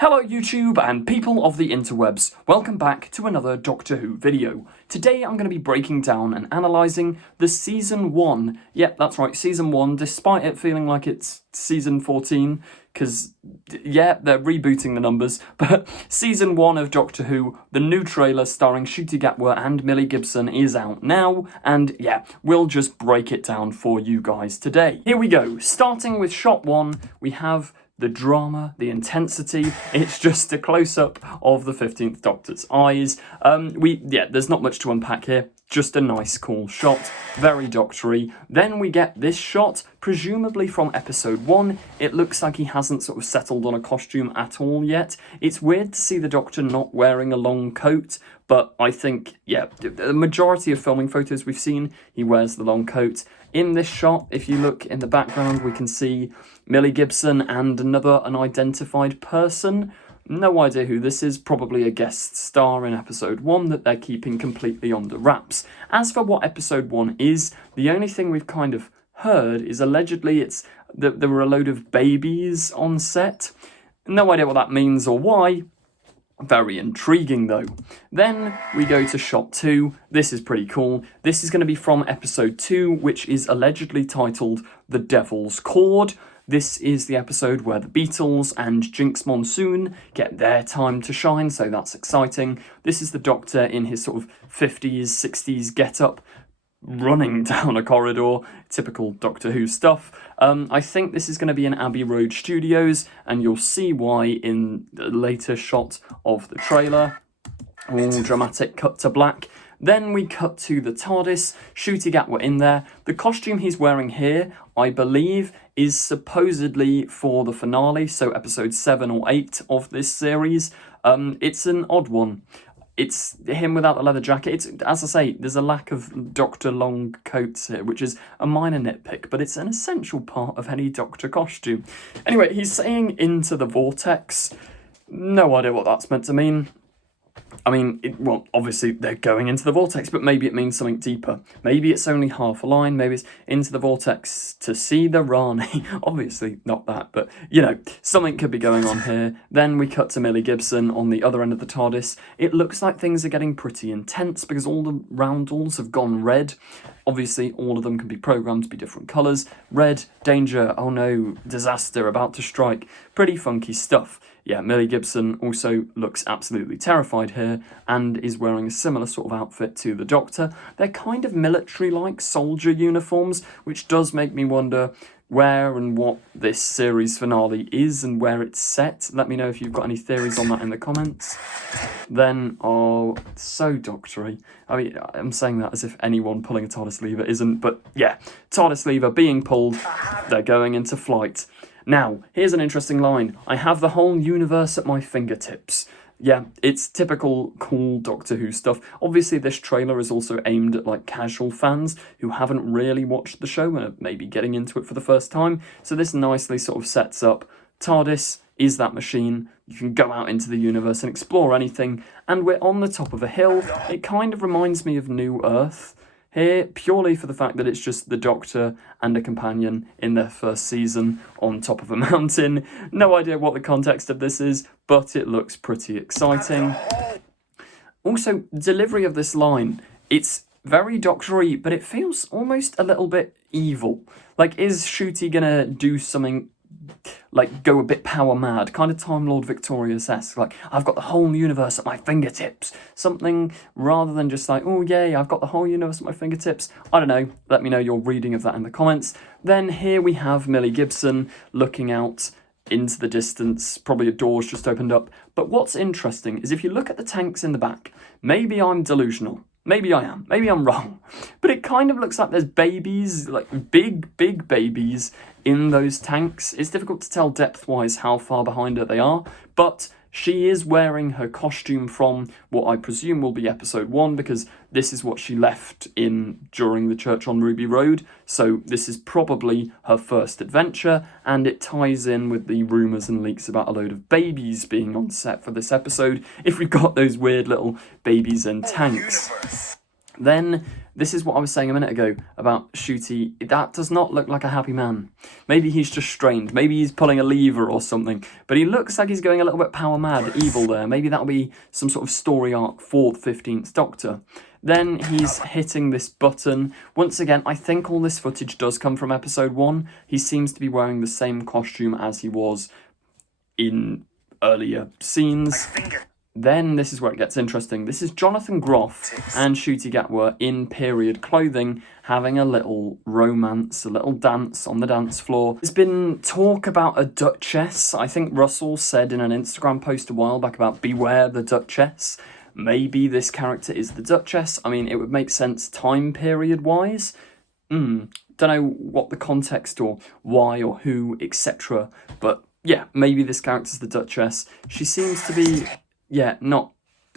Hello YouTube and people of the interwebs, welcome back to another Doctor Who video. Today I'm going to be breaking down and analysing the Season 1, yep that's right, Season 1, despite it feeling like it's Season 14, because yeah, they're rebooting the numbers, but Season 1 of Doctor Who, the new trailer starring Ncuti Gatwa and Millie Gibson is out now, and yeah, we'll just break it down for you guys today. Here we go, starting with shot 1, we have the drama, the intensity, it's just a close-up of the 15th Doctor's eyes. There's not much to unpack here, just a nice cool shot, very Doctor-y. Then we get this shot, presumably from episode 1. It looks like he hasn't sort of settled on a costume at all yet. It's weird to see the Doctor not wearing a long coat, but I think, yeah, the majority of filming photos we've seen, he wears the long coat. In this shot, if you look in the background, we can see Millie Gibson and another unidentified person. No idea who this is, probably a guest star in episode 1 that they're keeping completely under wraps. As for what episode 1 is, the only thing we've kind of heard is allegedly it's that there were a load of babies on set. No idea what that means or why. Very intriguing though. Then we go to shot 2. This is pretty cool. This is going to be from episode 2, which is allegedly titled The Devil's Cord. This is the episode where the Beatles and Jinx Monsoon get their time to shine, so that's exciting. This is the Doctor in his sort of 50s, 60s get-up, running down a corridor, typical Doctor Who stuff. I think this is going to be in Abbey Road Studios, and you'll see why in the later shot of the trailer. All dramatic cut to black. Then we cut to the TARDIS, Ncuti Gatwa in there. The costume he's wearing here, I believe, is supposedly for the finale, so episode 7 or 8 of this series. It's an odd one. It's him without the leather jacket. It's, as I say, there's a lack of Doctor long coats here, which is a minor nitpick, but it's an essential part of any Doctor costume. Anyway, he's saying into the vortex. No idea what that's meant to mean. I mean, well, obviously they're going into the vortex, but maybe it means something deeper. Maybe it's only half a line, maybe it's into the vortex to see the Rani. Obviously not that, but, you know, something could be going on here. Then we cut to Millie Gibson on the other end of the TARDIS. It looks like things are getting pretty intense because all the roundels have gone red. Obviously, all of them can be programmed to be different colours. Red, danger, oh no, disaster, about to strike. Pretty funky stuff. Yeah, Millie Gibson also looks absolutely terrified here and is wearing a similar sort of outfit to the Doctor. They're kind of military-like soldier uniforms, which does make me wonder where and what this series finale is and where it's set. Let me know if you've got any theories on that in the comments. Then, oh, so Doctor-y. I mean, I'm saying that as if anyone pulling a TARDIS lever isn't, but yeah, TARDIS lever being pulled, they're going into flight. Now, here's an interesting line. I have the whole universe at my fingertips. Yeah, it's typical cool Doctor Who stuff. Obviously, this trailer is also aimed at like casual fans who haven't really watched the show and are maybe getting into it for the first time. So this nicely sort of sets up TARDIS is that machine. You can go out into the universe and explore anything. And we're on the top of a hill. It kind of reminds me of New Earth here, purely for the fact that it's just the Doctor and a companion in their first season on top of a mountain. No idea what the context of this is, but it looks pretty exciting. Also, delivery of this line, it's very Doctor-y, but it feels almost a little bit evil. Like, is Ncuti gonna do something like go a bit power mad, kind of Time Lord Victorious-esque, like I've got the whole universe at my fingertips, something rather than just like, oh yay, I've got the whole universe at my fingertips. I don't know, let me know your reading of that in the comments. Then here we have Millie Gibson looking out into the distance, probably a door's just opened up, but what's interesting is if you look at the tanks in the back, maybe I'm delusional. Maybe I am. Maybe I'm wrong. But it kind of looks like there's babies, like big babies in those tanks. It's difficult to tell depth-wise how far behind her they are, but she is wearing her costume from what I presume will be episode 1, because this is what she left in during the Church on Ruby Road, so this is probably her first adventure, and it ties in with the rumours and leaks about a load of babies being on set for this episode, if we've got those weird little babies in tanks. Then, this is what I was saying a minute ago about Ncuti. That does not look like a happy man. Maybe he's just strained. Maybe he's pulling a lever or something. But he looks like he's going a little bit power mad, evil there. Maybe that'll be some sort of story arc for the 15th Doctor. Then he's hitting this button. Once again, I think all this footage does come from episode 1. He seems to be wearing the same costume as he was in earlier scenes. Then this is where it gets interesting. This is Jonathan Groff and Ncuti Gatwa in period clothing having a little romance, a little dance on the dance floor. There's been talk about a Duchess. I think Russell said in an Instagram post a while back about beware the Duchess. Maybe this character is the Duchess. I mean, it would make sense time period wise. Don't know what the context or why or who, etc. But yeah, maybe this character's the Duchess. She seems to be... yeah, not...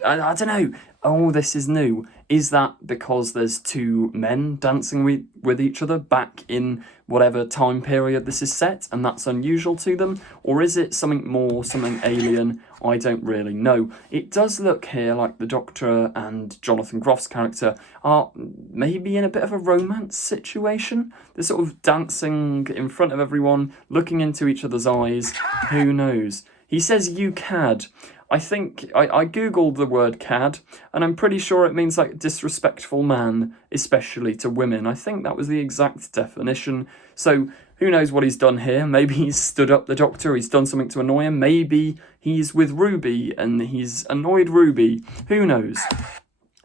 I don't know. Oh, this is new. Is that because there's two men dancing with each other back in whatever time period this is set, and that's unusual to them? Or is it something more, something alien? I don't really know. It does look here like the Doctor and Jonathan Groff's character are maybe in a bit of a romance situation. They're sort of dancing in front of everyone, looking into each other's eyes. Who knows? He says, "You cad." I think I googled the word cad, and I'm pretty sure it means like disrespectful man, especially to women. I think that was the exact definition. So who knows what he's done here? Maybe he's stood up the Doctor, he's done something to annoy him. Maybe he's with Ruby and he's annoyed Ruby. Who knows?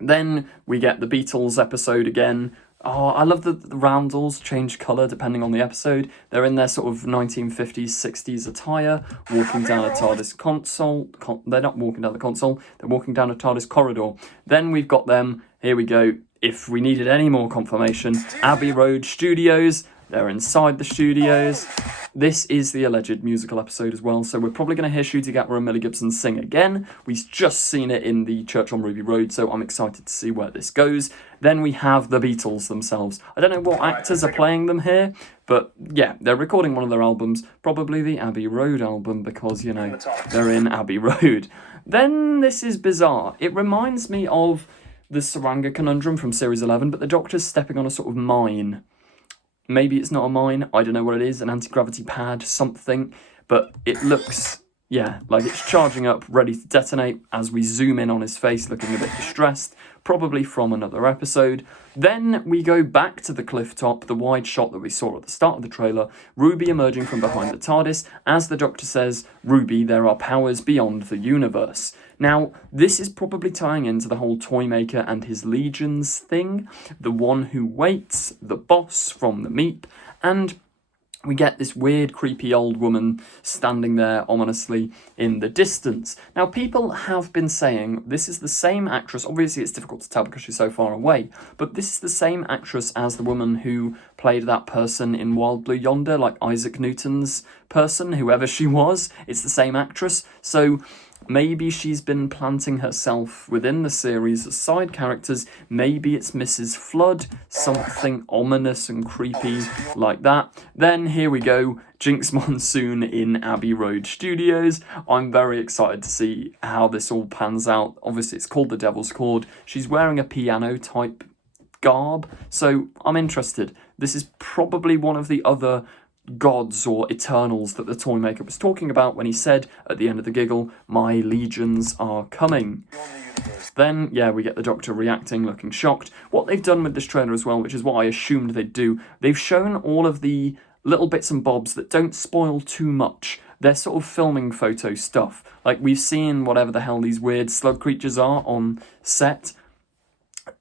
Then we get the Beatles episode again. Oh, I love that the roundels change colour depending on the episode. They're in their sort of 1950s, 60s attire, walking down a TARDIS console. They're not walking down the console, they're walking down a TARDIS corridor. Then we've got them, here we go, if we needed any more confirmation, Abbey Road Studios. They're inside the studios. This is the alleged musical episode as well, so we're probably going to hear Ncuti Gatwa and Millie Gibson sing again. We've just seen it in the Church on Ruby Road, so I'm excited to see where this goes. Then we have the Beatles themselves. I don't know what actors are playing them here, but yeah, they're recording one of their albums, probably the Abbey Road album, because, you know, they're in Abbey Road. Then this is bizarre. It reminds me of the Saranga Conundrum from Series 11, but the Doctor's stepping on a sort of mine. Maybe it's not a mine, I don't know what it is, an anti-gravity pad, something, but it looks, yeah, like it's charging up, ready to detonate as we zoom in on his face, looking a bit distressed, probably from another episode. Then we go back to the cliff top, the wide shot that we saw at the start of the trailer, Ruby emerging from behind the TARDIS. As the Doctor says, "Ruby, there are powers beyond the universe." Now, this is probably tying into the whole Toymaker and his legions thing, the one who waits, the boss from the Meep, and we get this weird, creepy old woman standing there ominously in the distance. Now, people have been saying this is the same actress. Obviously, it's difficult to tell because she's so far away, but this is the same actress as the woman who played that person in Wild Blue Yonder, like Isaac Newton's person, whoever she was. It's the same actress. So maybe she's been planting herself within the series as side characters. Maybe it's Mrs. Flood, something ominous and creepy like that. Then here we go, Jinx Monsoon in Abbey Road Studios. I'm very excited to see how this all pans out. Obviously, it's called The Devil's Chord. She's wearing a piano type garb, so I'm interested. This is probably one of the other gods or Eternals that the Toymaker was talking about when he said at the end of the giggle, "My legions are coming." Then, yeah, we get the Doctor reacting, looking shocked. What they've done with this trailer as well, which is what I assumed they'd do, they've shown all of the little bits and bobs that don't spoil too much. They're sort of filming photo stuff. Like, we've seen whatever the hell these weird slug creatures are on set.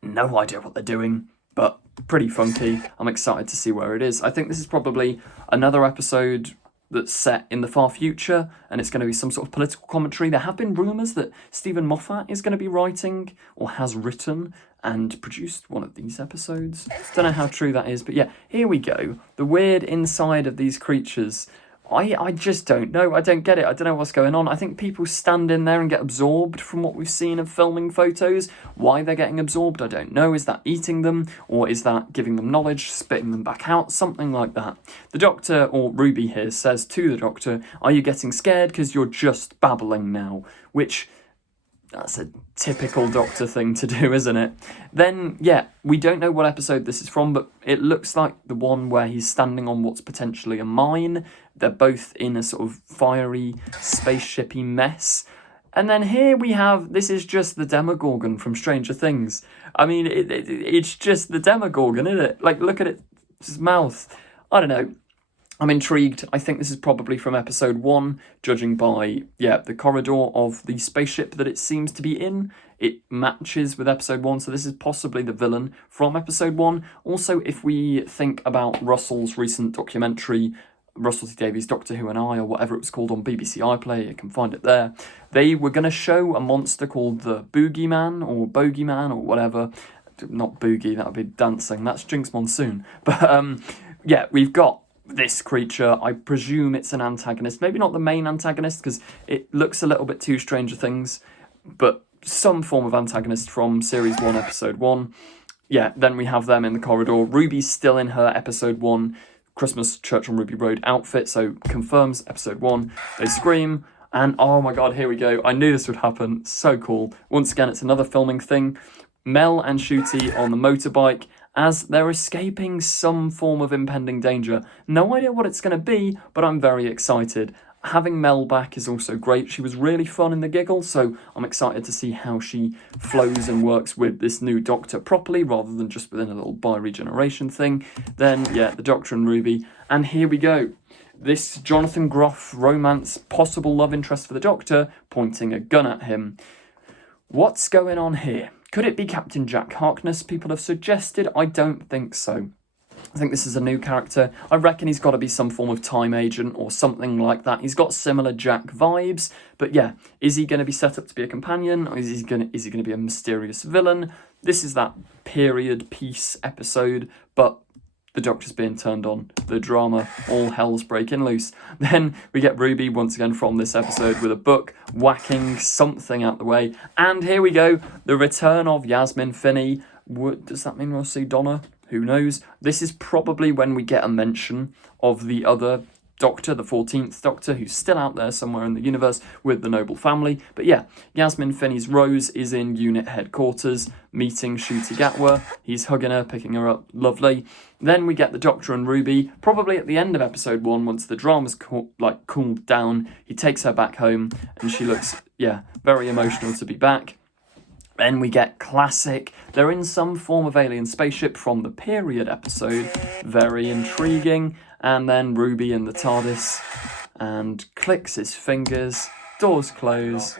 No idea what they're doing, but pretty funky. I'm excited to see where it is. I think this is probably another episode that's set in the far future, and it's going to be some sort of political commentary. There have been rumours that Stephen Moffat is going to be writing, or has written, and produced one of these episodes. Don't know how true that is, but yeah, here we go. The weird inside of these creatures. I just don't know. I don't get it. I don't know what's going on. I think people stand in there and get absorbed from what we've seen of filming photos. Why they're getting absorbed, I don't know. Is that eating them? Or is that giving them knowledge, spitting them back out? Something like that. The Doctor, or Ruby here, says to the Doctor, "Are you getting scared because you're just babbling now?" Which That's a typical Doctor thing to do, isn't it? Then, yeah, we don't know what episode this is from, but it looks like the one where he's standing on what's potentially a mine. They're both in a sort of fiery, spaceshipy mess. And then here we have, this is just the Demogorgon from Stranger Things. I mean, it's just the Demogorgon, isn't it? Like, look at its mouth. I don't know. I'm intrigued. I think this is probably from episode 1, judging by, the corridor of the spaceship that it seems to be in. It matches with episode 1, so this is possibly the villain from episode 1. Also, if we think about Russell's recent documentary, Russell T Davies' Doctor Who and I, or whatever it was called on BBC iPlayer, you can find it there. They were going to show a monster called the Boogeyman, or Bogeyman, or whatever. Not Boogie, that would be dancing. That's Jinx Monsoon. But, we've got this creature. I presume it's an antagonist. Maybe not the main antagonist, because it looks a little bit too Stranger Things, but some form of antagonist from Series 1, Episode 1. Yeah, then we have them in the corridor. Ruby's still in her Episode 1 Christmas Church on Ruby Road outfit, so confirms Episode 1. They scream, and oh my god, here we go. I knew this would happen. So cool. Once again, it's another filming thing. Mel and Ncuti on the motorbike as they're escaping some form of impending danger. No idea what it's going to be, but I'm very excited. Having Mel back is also great. She was really fun in The Giggle, so I'm excited to see how she flows and works with this new Doctor properly, rather than just within a little bi-regeneration thing. Then, the Doctor and Ruby. And here we go. This Jonathan Groff romance, possible love interest for the Doctor, pointing a gun at him. What's going on here? Could it be Captain Jack Harkness, people have suggested? I don't think so. I think this is a new character. I reckon he's got to be some form of time agent or something like that. He's got similar Jack vibes, but is he going to be set up to be a companion, or is he going to be a mysterious villain? This is that period piece episode, but the Doctor's being turned on. The drama, all hell's breaking loose. Then we get Ruby once again from this episode with a book, whacking something out the way. And here we go, the return of Yasmin Finney. Does that mean we'll see Donna? Who knows? This is probably when we get a mention of the other Doctor, the 14th Doctor, who's still out there somewhere in the universe with the Noble family. But Yasmin Finney's Rose is in unit headquarters, meeting Ncuti Gatwa. He's hugging her, picking her up, lovely. Then we get the Doctor and Ruby, probably at the end of episode 1, once the drama's cooled down. He takes her back home, and she looks, very emotional to be back. Then we get classic. They're in some form of alien spaceship from the period episode. Very intriguing. And then Ruby in the TARDIS and clicks his fingers. Doors close.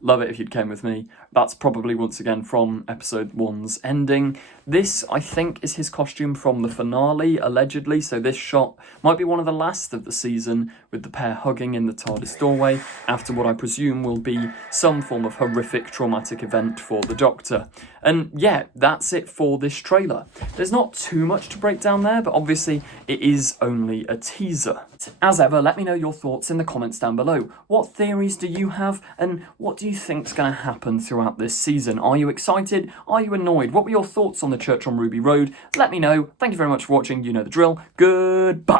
Love it if you'd came with me. That's probably once again from episode 1's ending. This, I think, is his costume from the finale, allegedly. So this shot might be one of the last of the season, with the pair hugging in the TARDIS doorway after what I presume will be some form of horrific traumatic event for the Doctor. And that's it for this trailer. There's not too much to break down there, but obviously it is only a teaser. As ever, let me know your thoughts in the comments down below. What theories do you have, and what do you think's going to happen throughout this season? Are you excited? Are you annoyed? What were your thoughts on the Church on Ruby Road? Let me know. Thank you very much for watching. You know the drill. Goodbye.